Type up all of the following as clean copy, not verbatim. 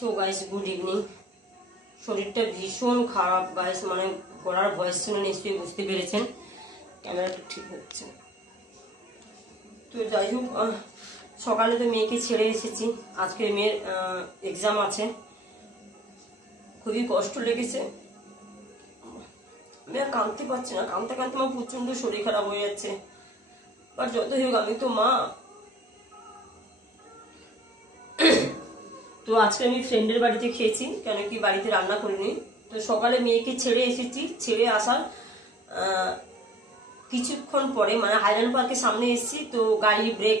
So guys good evening. শরীরটা ভীষণ খারাপ গাইস, মানে গলার ভয়েস শুনে নিশ্চয়ই বুঝতে পেরেছেন ক্যামেরাটা ঠিক হচ্ছে। তো যাই হোক, সকালে তো মেয়েকে ছেড়ে এসেছি। আজকে মেয়ের এক্সাম আছে, খুবই কষ্ট লেগেছে। আমি আর কাঁদতে পারছি না, কাঁদতে কাঁদতে আমার প্রচন্ড শরীর খারাপ হয়ে যাচ্ছে। আর যতই হোক আমি তো মা। তো আজকে আমি ফ্রেন্ডের বাড়িতে খেয়েছি, কেন কি বাড়িতে রান্না করিনি। তো সকালে মেয়েকে ছেড়ে এসেছি, ছেড়ে আসার কিছুক্ষণ পরে মানে হাইল্যান্ড পার্কের সামনে এসেছি। তো গাড়ি ব্রেক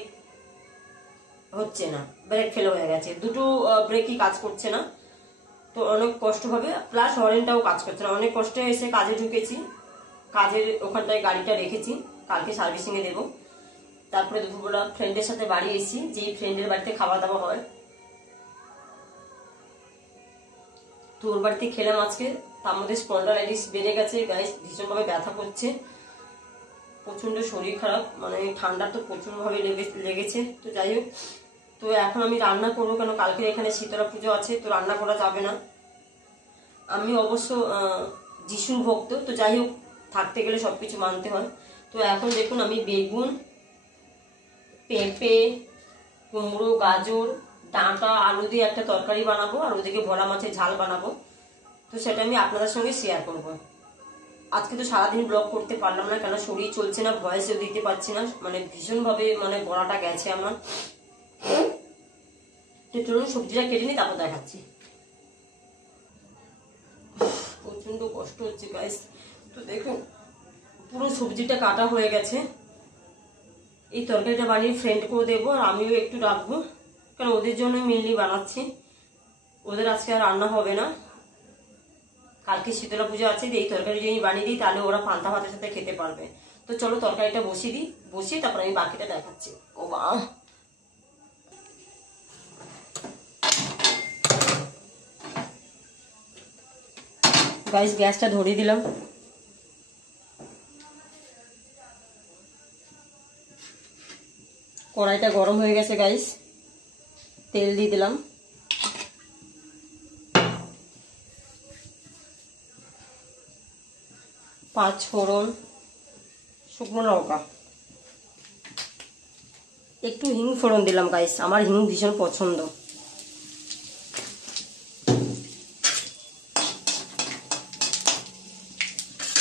হচ্ছে না, ব্রেক ফেল হয়ে গেছে, দুটো ব্রেকই কাজ করছে না। তো অনেক কষ্ট হবে, প্লাস হরেনটাও কাজ করছে না। অনেক কষ্টে এসে কাজে ঢুকেছি, কাজের ওখানটায় গাড়িটা রেখেছি, কালকে সার্ভিসিং এ দেবো। তারপরে দুপুরবেলা ফ্রেন্ডের সাথে বাড়ি এসেছি, যেই ফ্রেন্ডের বাড়িতে খাওয়া দাওয়া হয়। তো ওর বাড়িতে খেলাম আজকে। তার মধ্যে স্পন্ডালাইটিস বেড়ে গেছে গাইস, ভীষণভাবে ব্যথা করছে, প্রচন্ড শরীর খারাপ, মানে ঠান্ডা তো প্রচুরভাবে লেগেছে। তো যাই হোক, তো এখন আমি রান্না করবো, কেন কালকে এখানে শীতলা পুজো আছে, তো রান্না করা যাবে না। আমি অবশ্য যিশুর ভক্ত, তো যাই হোক থাকতে গেলে সবকিছু মানতে হয়। তো এখন দেখুন আমি বেগুন, পেঁপে, কুমড়ো, গাজর, ডাঁটা, আলু দিয়ে একটা তরকারি বানাবো, আর ওদিকে ভোলা মাছের ঝাল বানাবো। তো সেটা আমি আপনাদের সঙ্গে শেয়ার করব। আজকে তো সারাদিন ব্লগ করতে পারলাম না, কেন শরীর চলছে না, ভয়েসও দিতে পারছি না, মানে ভীষণভাবে মানে গলাটা গেছে আমার। তো চলুন সবজিটা কেটে নিই, তারপর দেখাচ্ছি। প্রচন্ড কষ্ট হচ্ছে গাইস। তো দেখুন পুরো সবজিটা কাটা হয়ে গেছে। এই তরকারিটা বানিয়ে ফ্রেন্ডকেও দেবো, আর আমিও একটু রাখবো, কারণ ওদের জন্য মেনলি বানাচ্ছি। ওদের আজকে আর রান্না হবে না, কালকে শীতলা পুজো আছে। এই তরকারি যদি আমি বানিয়ে দিই, তাহলে ওরা পান্তা ভাতের সাথে খেতে পারবে। তো চলো তরকারিটা বসিয়ে দিই, বসিয়ে তারপর আমি বাকিটা দেখাচ্ছি। ও বা গাইস, গ্যাসটা ধরিয়ে দিলাম। কড়াইটা গরম হয়ে গেছে গাইস, তেল দিয়ে দিলাম। পাঁচ ফোড়ন, শুকনো লঙ্কা, একটু হিং ফোড়ন দিলাম গাইস, আমার হিং ভীষণ পছন্দ।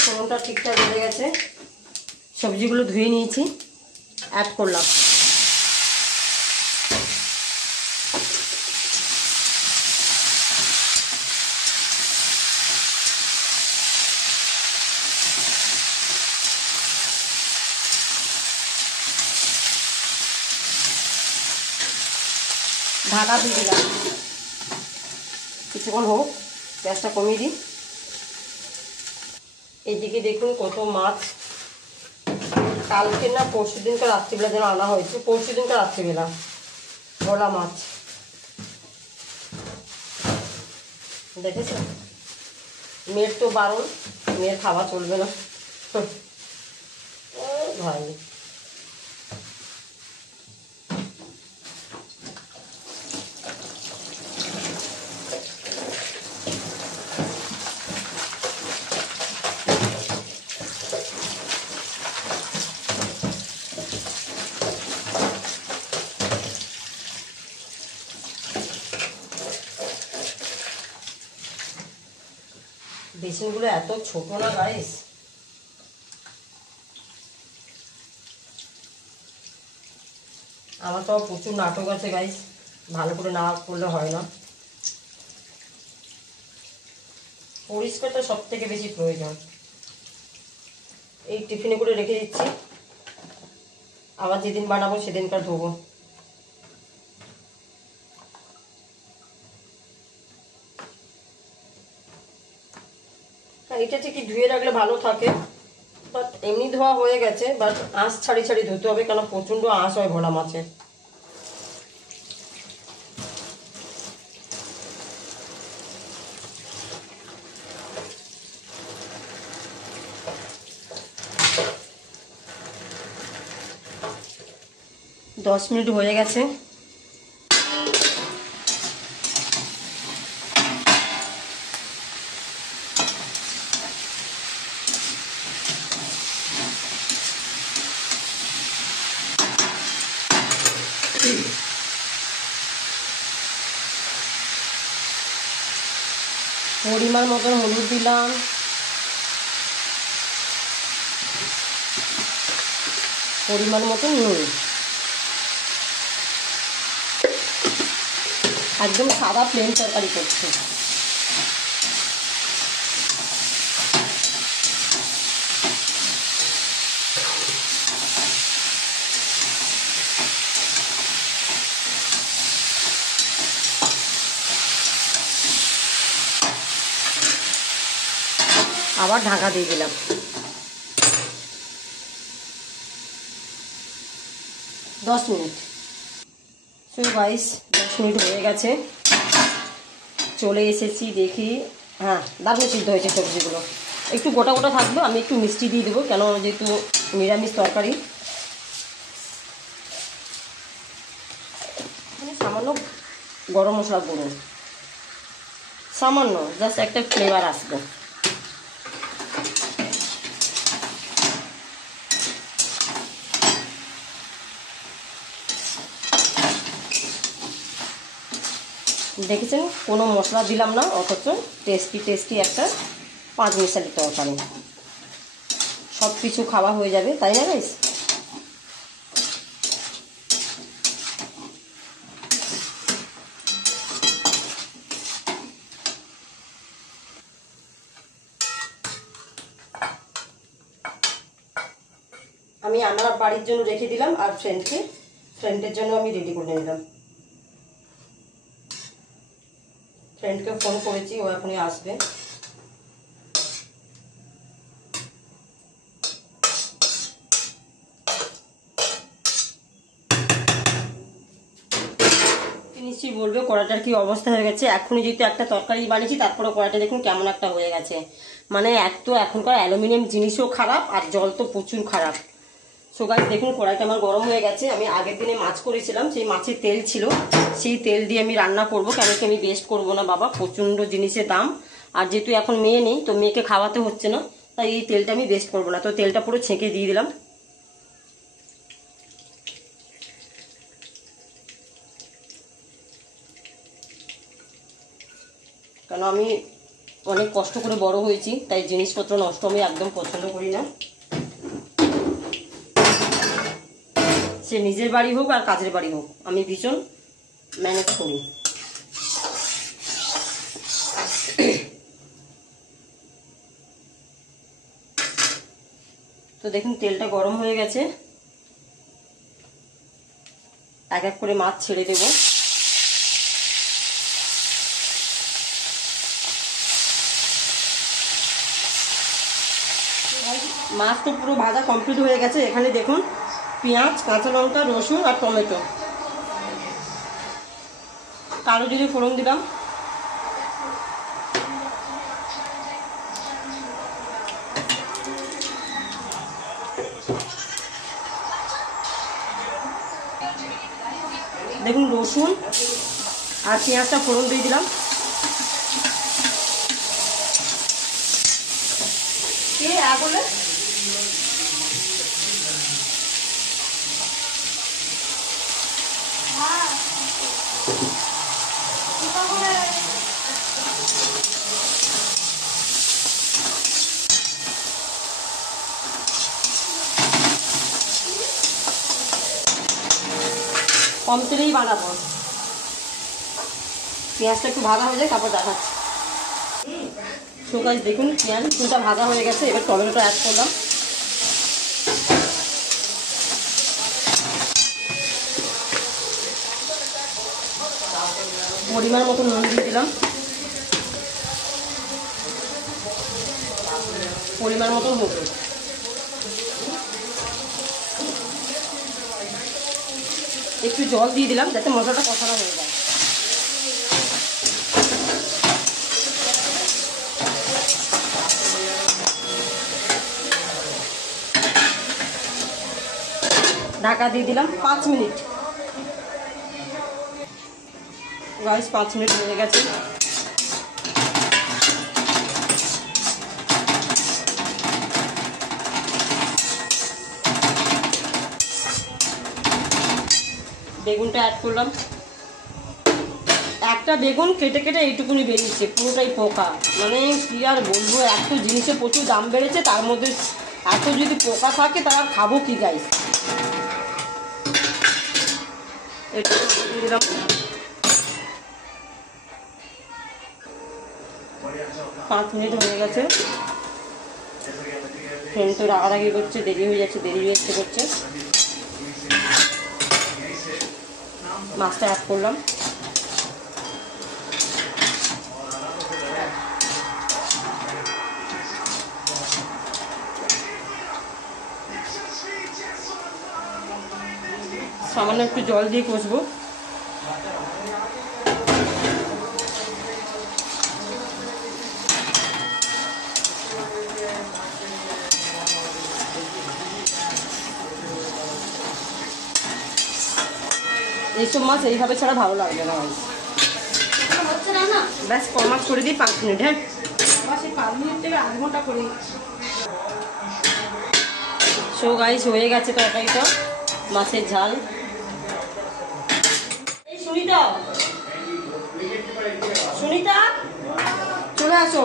ফোড়নটা ঠিকঠাক হয়ে গেছে, সবজিগুলো ধুয়ে নিয়েছি, অ্যাড করলাম। ঢাকা দিয়ে দিলাম, কিছুক্ষণ হোক, গ্যাসটা কমিয়ে দিই। এইদিকে দেখুন কত মাছ, কালকে না পরশু দিনকার রাত্রিবেলা যেন আনা হয়েছে, পরশু দিনকার রাত্রিবেলা ভোলা মাছ, দেখেছ। মেয়ের তো বারণ, মেয়ের খাওয়া চলবে না ভাই। বেসিনগুলো এত ছোট না গাইস, আমার তো প্রচুর নাটক আছে গাইস, ভালো করে না করলে হয় না। পরিষ্কারটা সব থেকে বেশি প্রয়োজন। এই টিফিনে করে রেখে দিচ্ছি, আবার যেদিন বানাবো সেদিনকার ধোবো। এটা ঠিকই ধুয়ে রাখলে ভালো থাকে, বাট এমনি ধোয়া হয়ে গেছে, বাট আঁশ ছাড়ি ছাড়ি ধুতে হবে, কেন প্রচণ্ড আঁশ হয় ভোলা মাছে। দশ মিনিট হয়ে গেছে। পরিমাণ মতন হলুদ দিলাম, পরিমাণ মতন নুন। একদম সাদা প্লেন তরকারি করছি। আবার ঢাকা দিয়ে দিলাম। 10 মিনিট। সো গাইস 10 মিনিট হয়ে গেছে, চলে এসেছি, দেখি হ্যাঁ দারুণ সিদ্ধ হয়েছে সবজিগুলো। একটু গোটা গোটা থাকবে, আমি একটু মিষ্টি দিয়ে দেবো, কেন যেহেতু নিরামিষ তরকারি। সামান্য গরম মশলা গুঁড়ো, সামান্য, জাস্ট একটা ফ্লেভার আসবে। দেখেছেন কোনো মশলা দিলাম না, অথচ টেস্টি একটা 5 মিশালি তরকারি। সব কিছু খাওয়া হয়ে যাবে, তাই না গাইস? আমি আমার বাড়ির জন্য রেখে দিলাম, আর ফ্রেন্ডের জন্য আমি রেডি করে নিলাম। ফ্রেন্ডকে ফোন করেছি, ও এখনই আসবে। নিশ্চয়ই বলবে কড়াটার কি অবস্থা হয়ে গেছে। এখনই যেহেতু একটা তরকারি বানিয়েছি, তারপরে কড়াটা দেখুন কেমন একটা হয়ে গেছে। মানে এখনকার অ্যালুমিনিয়াম জিনিসও খারাপ, আর জল তো প্রচুর খারাপ। সো গাইস দেখুন কড়াইটা আমার গরম হয়ে গেছে। আমি আগের দিনে মাছ করেছিলাম, সেই মাছের তেল ছিল, সেই তেল দিয়ে আমি রান্না করব। কেন কি আমি বেস্ট করবো না বাবা, প্রচন্ড জিনিসের দাম। আর যেহেতু এখন মেয়ে নেই, তো মেয়েকে খাওয়াতে হচ্ছে না, তাই এই তেলটা আমি বেস্ট করবো না। তো তেলটা পুরো ছেঁকে দিয়ে দিলাম। কেন আমি অনেক কষ্ট করে বড় হয়েছি, তাই জিনিসপত্র নষ্ট আমি একদম পছন্দ করি না। সে নিজের বাড়ি হোক আর কাজের বাড়ি হোক, আমি ভীষণ ম্যানেজ করি। তো দেখুন তেলটা গরম হয়ে গেছে, এক এক করে মাছ ছেড়ে দেব। মাছ তো পুরো ভাজা কমপ্লিট হয়ে গেছে। এখানে দেখুন পেঁয়াজ, কাঁচা লঙ্কা, রসুন আর টমেটো, কালো জিরে ফোড়ন দিলাম। দেখুন রসুন আর পেঁয়াজটা ফোড়ন দিয়ে দিলাম। আগুনে কম তেলেই বানাবো, পেঁয়াজটা একটু ভাজা হয়ে যায়, তারপর দেখাচ্ছি। সো গাইস দেখুন পেঁয়াজটা ভাজা হয়ে গেছে, এবার টমেটোটা অ্যাড করলাম। পরিমাণ মতো নুন দিয়ে দিলাম, পরিমাণ মতো হলুদ, একটু জল দিয়ে দিলাম যাতে মশলাটা কষানো হয়ে যায়। ঢাকা দিয়ে দিলাম 5 মিনিট। গাইস 5 মিনিট হয়ে গেছে। বেগুনটা অ্যাড করলাম, একটা বেগুন কেটে কেটে এইটুকুনি বেরিয়েছে, পুরোটাই পোকা। মানে কি আর বলবো, এত জিনিসের প্রচুর দাম বেড়েছে, তার মধ্যে এত যদি পোকা থাকে তারা খাবো কি গাইস। এটা দিয়ে দিলাম। 5 মিনিট হয়ে গেছে। ফ্রেন্ড তো রাগারাগি করছে, দেরি হয়ে যাচ্ছে, দেরি হয়ে করছে। মাছটা অ্যাড করলাম। সামান্য একটু জল দিয়ে কষবো। এইসব মাছ এইভাবে ছাড়া ভালো লাগবে না। ব্যাস মাছ করে দিই 5 মিনিট। হ্যাঁ, 5 মিনিট থেকে আধ ঘন্টা করে। সো গাইস, হয়ে গেছে তরকারিটা, মাছের ঝাল। এই সুনিতা, সুনিতা চলে আসো।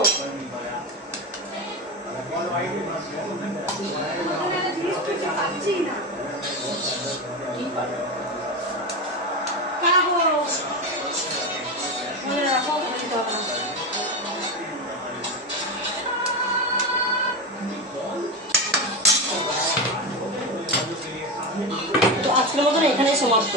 তো আজকের মতন এখানেই সমাপ্ত।